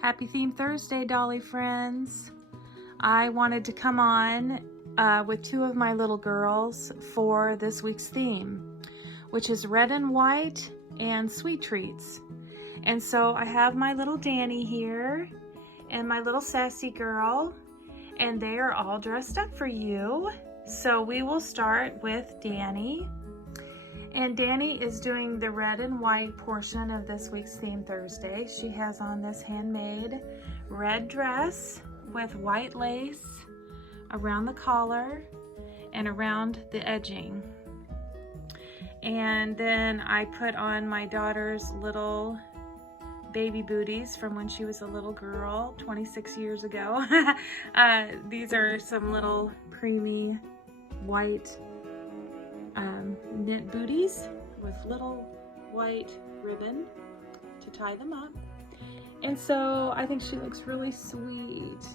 Happy Theme Thursday, Dolly friends. I wanted to come on with two of my little girls for this week's theme, which is red and white and sweet treats. And so I have my little Dani here and my little sassy girl, and they are all dressed up for you. So we will start with Dani. And Dani is doing the red and white portion of this week's Theme Thursday. She has on this handmade red dress with white lace around the collar and around the edging. And then I put on my daughter's little baby booties from when she was a little girl 26 years ago. These are some little preemie white knit booties with little white ribbon to tie them up. And so I think she looks really sweet,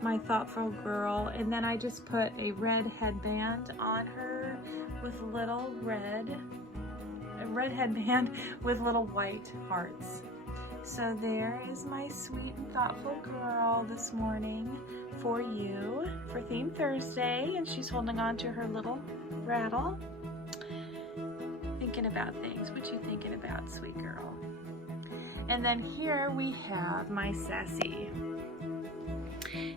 my thoughtful girl. And then I just put a red headband on her with a red headband with little white hearts. So there is my sweet and thoughtful girl this morning for you for Theme Thursday, and she's holding on to her little rattle. Thinking about things. What you thinking about, sweet girl? And then here we have my Sassy.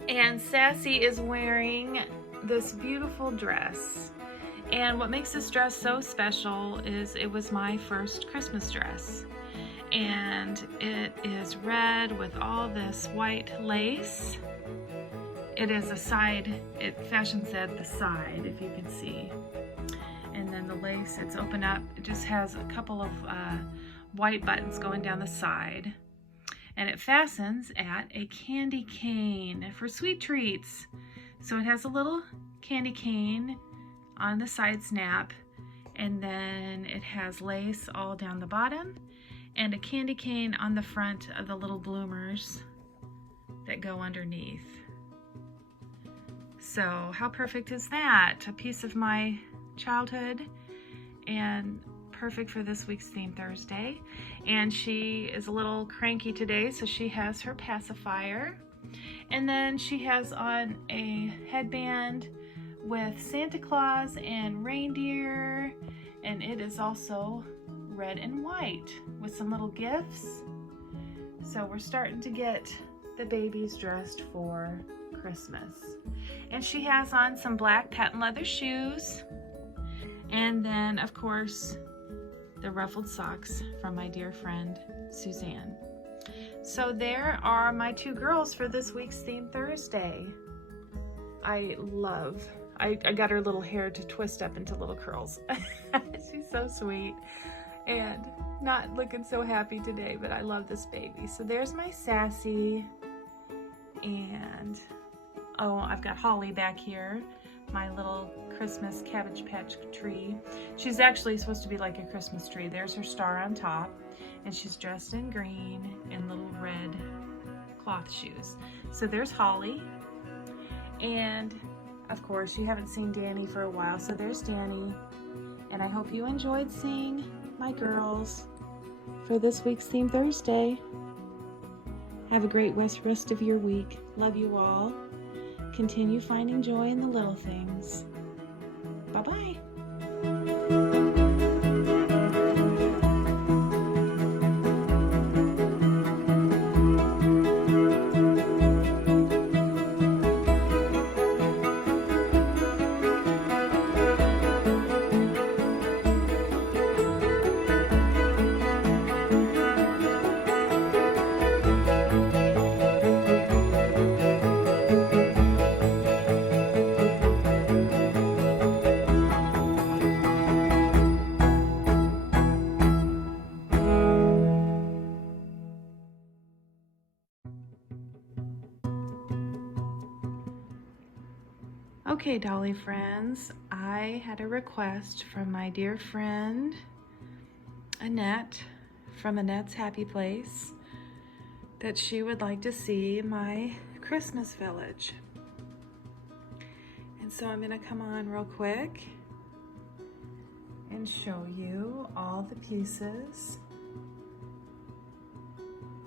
And Sassy is wearing this beautiful dress. And what makes this dress so special is it was my first Christmas dress. And it is red with all this white lace. It is a side, fashion said the side, if you can see. And then the lace, it's open up. It just has a couple of white buttons going down the side. And it fastens at a candy cane for sweet treats. So it has a little candy cane on the side snap. And then it has lace all down the bottom. And a candy cane on the front of the little bloomers that go underneath. So how perfect is that? A piece of my childhood and perfect for this week's Theme Thursday. And she is a little cranky today, so she has her pacifier. And then she has on a headband with Santa Claus and reindeer, and it is also red and white with some little gifts. So we're starting to get the babies dressed for Christmas. And she has on some black patent leather shoes. And then, of course, the ruffled socks from my dear friend, Suzanne. So there are my two girls for this week's Theme Thursday. I got her little hair to twist up into little curls. She's so sweet and not looking so happy today, but I love this baby. So there's my Sassy. And, oh, I've got Holly back here, my little Christmas Cabbage Patch tree. She's actually supposed to be like a Christmas tree. There's her star on top, and she's dressed in green and little red cloth shoes. So there's Holly. And of course, you haven't seen Dani for a while, so there's Dani. And I hope you enjoyed seeing my girls for this week's Theme Thursday. Have a great rest of your week. Love you all. Continue finding joy in the little things. Bye-bye. Okay, Dolly friends, I had a request from my dear friend Annette from Annette's Happy Place that she would like to see my Christmas village. And so I'm gonna come on real quick and show you all the pieces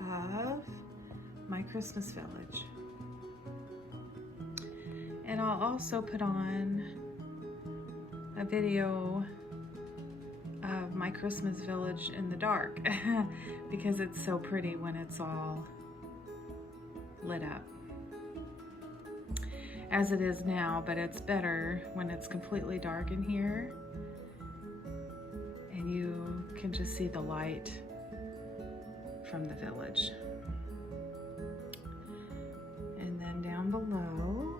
of my Christmas village. And I'll also put on a video of my Christmas village in the dark because it's so pretty when it's all lit up. As it is now, but it's better when it's completely dark in here and you can just see the light from the village. And then down below,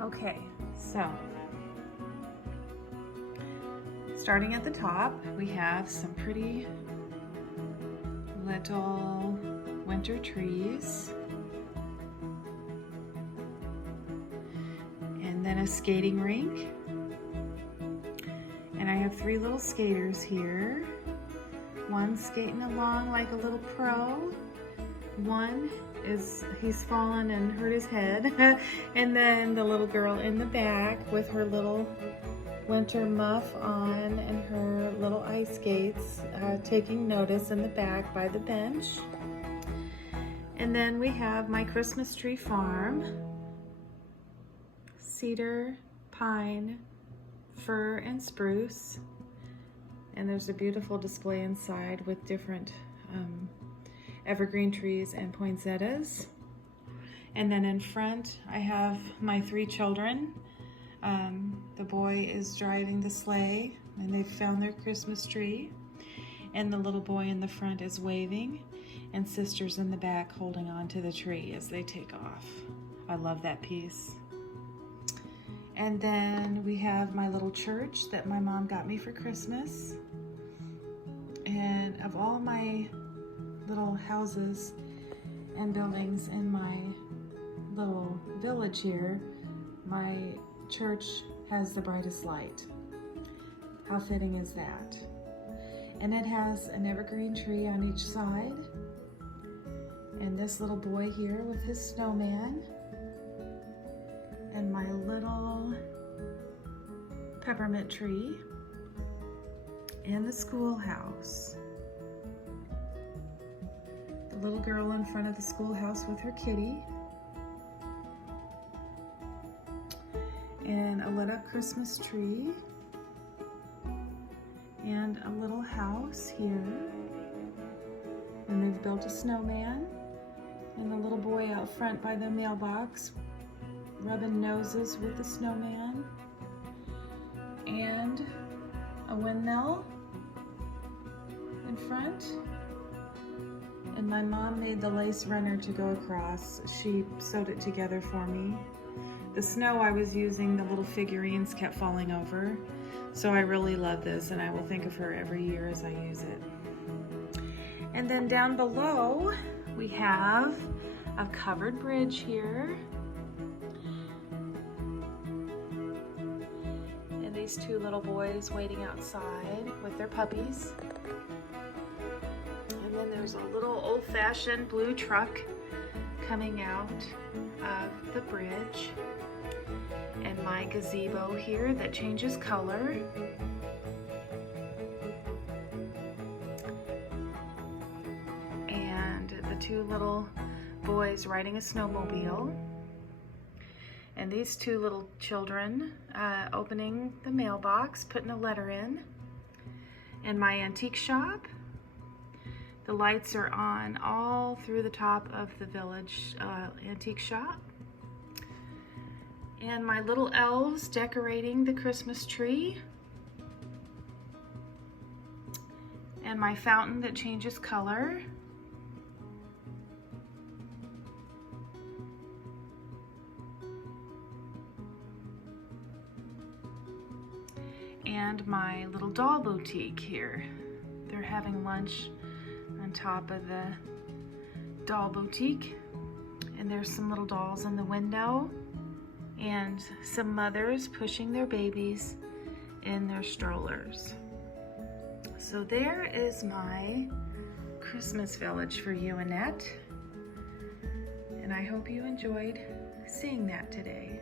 okay, so starting at the top, we have some pretty little winter trees, and then a skating rink, and I have 3 little skaters here. One skating along like a little pro, one he's fallen and hurt his head, and then the little girl in the back with her little winter muff on and her little ice skates, taking notice in the back by the bench. And then we have my Christmas tree farm, cedar, pine, fir, and spruce. And there's a beautiful display inside with different evergreen trees and poinsettias. And then in front, I have my 3 children. The boy is driving the sleigh and they've found their Christmas tree. And the little boy in the front is waving, and sisters in the back holding on to the tree as they take off. I love that piece. And then we have my little church that my mom got me for Christmas. And of all my little houses and buildings in my little village here, my church has the brightest light. How fitting is that? And it has an evergreen tree on each side, and this little boy here with his snowman, and my little peppermint tree, and the schoolhouse. The little girl in front of the schoolhouse with her kitty, and a lit up Christmas tree, and a little house here, and they've built a snowman, and the little boy out front by the mailbox rubbing noses with the snowman, and a windmill in front. And my mom made the lace runner to go across. She sewed it together for me. The snow I was using, the little figurines kept falling over. So I really love this, and I will think of her every year as I use it. And then down below, we have a covered bridge here. And these 2 little boys waiting outside with their puppies. And then there's a little old-fashioned blue truck coming out of the bridge. And my gazebo here that changes color. And the 2 little boys riding a snowmobile. And these 2 little children opening the mailbox, putting a letter in. and my antique shop. The lights are on all through the top of the village antique shop. And my little elves decorating the Christmas tree. And my fountain that changes color. And my little doll boutique here. They're having lunch on top of the doll boutique. And there's some little dolls in the window and some mothers pushing their babies in their strollers. So there is my Christmas village for you, Annette. And I hope you enjoyed seeing that today.